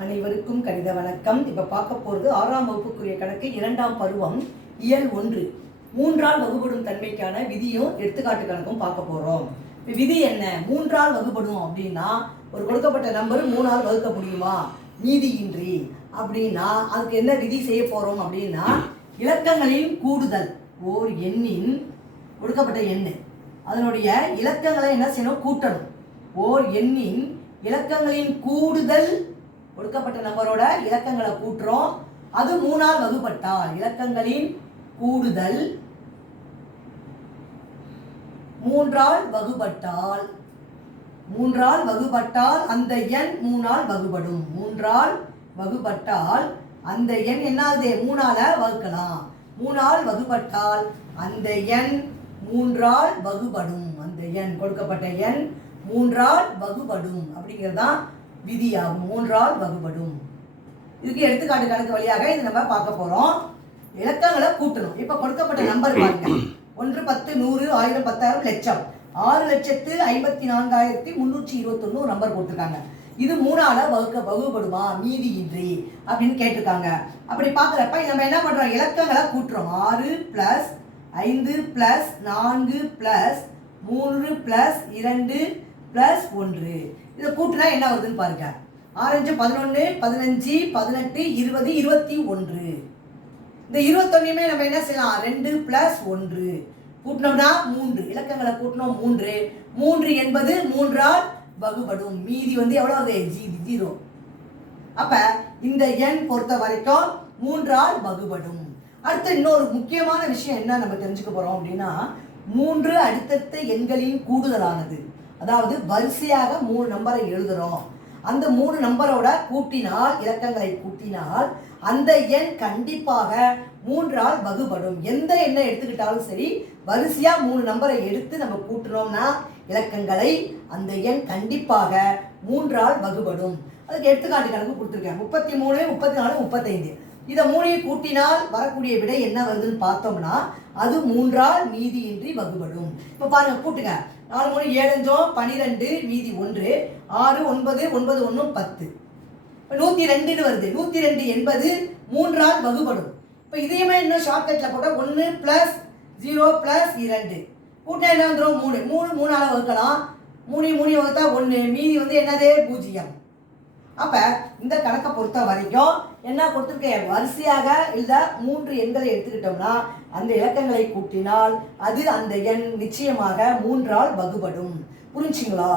அனைவருக்கும் கணித வணக்கம். இப்போ பார்க்க போகிறது ஆறாம் வகுப்புக்குரிய கணக்கு இரண்டாம் பருவம் இயல் ஒன்று. மூன்றால் வகுப்படும் தன்மைக்கான விதியும் எடுத்துக்காட்டு கணக்கும் பார்க்க போகிறோம் விதி என்ன? மூன்றால் வகுப்படும் அப்படின்னா ஒரு கொடுக்கப்பட்ட நம்பர் மூணால் வகுக்க முடியுமா? நீதியின்றி. அப்படின்னா அதுக்கு என்ன விதி செய்ய போகிறோம் அப்படின்னா இலக்கங்களின் கூடுதல் ஓர் எண்ணின் கொடுக்கப்பட்ட எண்ணு. அதனுடைய இலக்கங்களை என்ன செய்யணும்? கூட்டணும். ஓர் எண்ணின் இலக்கங்களின் கூடுதல் கொடுக்கப்பட்ட நம்பரோட இலக்கங்களை கூட்டுறோம். அது மூணால் வகுப்பட்டால் இலக்கங்களின் கூடுதல் மூன்றால் வகுபட்டால் மூன்றால் வகுபட்டால் அந்த எண் மூணால் வகுபடும். மூன்றால் வகுபட்டால் அந்த எண் என்னாகுது மூணால வகுக்கலாம். மூணால் வகுபட்டால் அந்த எண் மூன்றால் வகுபடும். அந்த எண் கொடுக்கப்பட்ட எண் மூன்றால் வகுபடும். அப்படிங்கிறது தான் விதியாகும் மூன்றால் வகுபடும். இதுக்கு எடுத்துக்காட்டு கணக்கு வழியாக இது நம்ம பார்க்க போறோம். இலக்கங்களை கூட்டணும். இப்போ கொடுக்கப்பட்ட நம்பர் பாருங்க. ஒன்று பத்து நூறு ஆயிரம் பத்தாயிரம் லட்சம். ஆறு லட்சத்து ஐம்பத்தி நான்காயிரத்தி முந்நூற்றி இருபத்தொன்னு நம்பர் கொடுத்துருக்காங்க இது மூணால வகுக்க வகுப்படுமா மீதி இன்றி அப்படின்னு கேட்டிருக்காங்க. அப்படி பார்க்குறப்ப நம்ம என்ன பண்றோம்? இலக்கங்களை கூட்டுறோம். ஆறு பிளஸ் ஐந்து பிளஸ் நான்கு பிளஸ் மூன்று பிளஸ் இரண்டு ப்ளஸ் ஒன்று. இதை கூட்டினா என்ன வருதுன்னு பாருங்க. ஆரஞ்சு பதினொன்று பதினஞ்சு பதினெட்டு இருபது இருபத்தி ஒன்று. இந்த இருபத்தொன்னையுமே நம்ம என்ன செய்யலாம்? ரெண்டு பிளஸ் ஒன்று. கூட்டினோம்னா மூன்று. இலக்கங்களை கூட்டினோம் மூன்று. மூன்று என்பது மூன்றால் வகுபடும். மீதி வந்து எவ்வளோ வருது ஜீரோ. அப்ப இந்த எண் பொறுத்த வரைக்கும் மூன்றால் வகுபடும். அடுத்து இன்னொரு முக்கியமான விஷயம் என்ன நம்ம தெரிஞ்சுக்க போறோம் அப்படின்னா மூன்று அடுத்தடுத்த எண்களின் கூடுதலானது. அதாவது வரிசையாக மூணு நம்பரை எழுதுறோம். அந்த மூணு நம்பரோட கூட்டினால் இலக்கங்களை கூட்டினால் அந்த எண் கண்டிப்பாக மூன்றால் வகுபடும். எந்த எண்ணை எடுத்துக்கிட்டாலும் சரி வரிசையாக மூணு நம்பரை எடுத்து நம்ம கூட்டுறோம்னா இலக்கங்களை அந்த எண் கண்டிப்பாக மூன்றால் வகுபடும். அதுக்கு எடுத்துக்காட்டு கணக்கு கொடுத்துருக்கேன். முப்பத்தி மூணு முப்பத்தி நாலு முப்பத்தைந்து. இதை மூணையும் கூட்டினால் வரக்கூடிய விடை என்ன வருதுன்னு பார்த்தோம்னா அது மூன்றால் மீதியின்றி வகுபடும். இப்போ பாருங்க கூட்டுங்க. நாலு மூணு ஏழஞ்சோம் பனிரெண்டு மீதி ஒன்று ஆறு ஒன்பது ஒன்பது ஒன்றும் பத்து. இப்போ நூற்றி ரெண்டுன்னு வருது. நூற்றி ரெண்டு என்பது மூன்றால் வகுபடும். இப்போ இதையுமே இன்னும் ஷார்ட்கட்டில் போட்டால் ஒன்று ப்ளஸ் ஜீரோ ப்ளஸ் இரண்டு. கூட்டினா என்ன வந்துடும் மூணு. மூணு மூணால் வகுக்கலாம். மூணு மூணு வகுத்தா ஒன்று மீதி வந்து என்னது? பூஜ்ஜியம். அப்போ இந்த கணக்கை பொறுத்த வரைக்கும் என்ன கொடுத்துருக்கேன்? வரிசையாக இல்லை மூன்று எண்களை எடுத்துக்கிட்டோம்னா அந்த இலக்கங்களை கூட்டினால் அது அந்த எண் நிச்சயமாக மூன்றால் வகுபடும். புரிஞ்சுங்களா?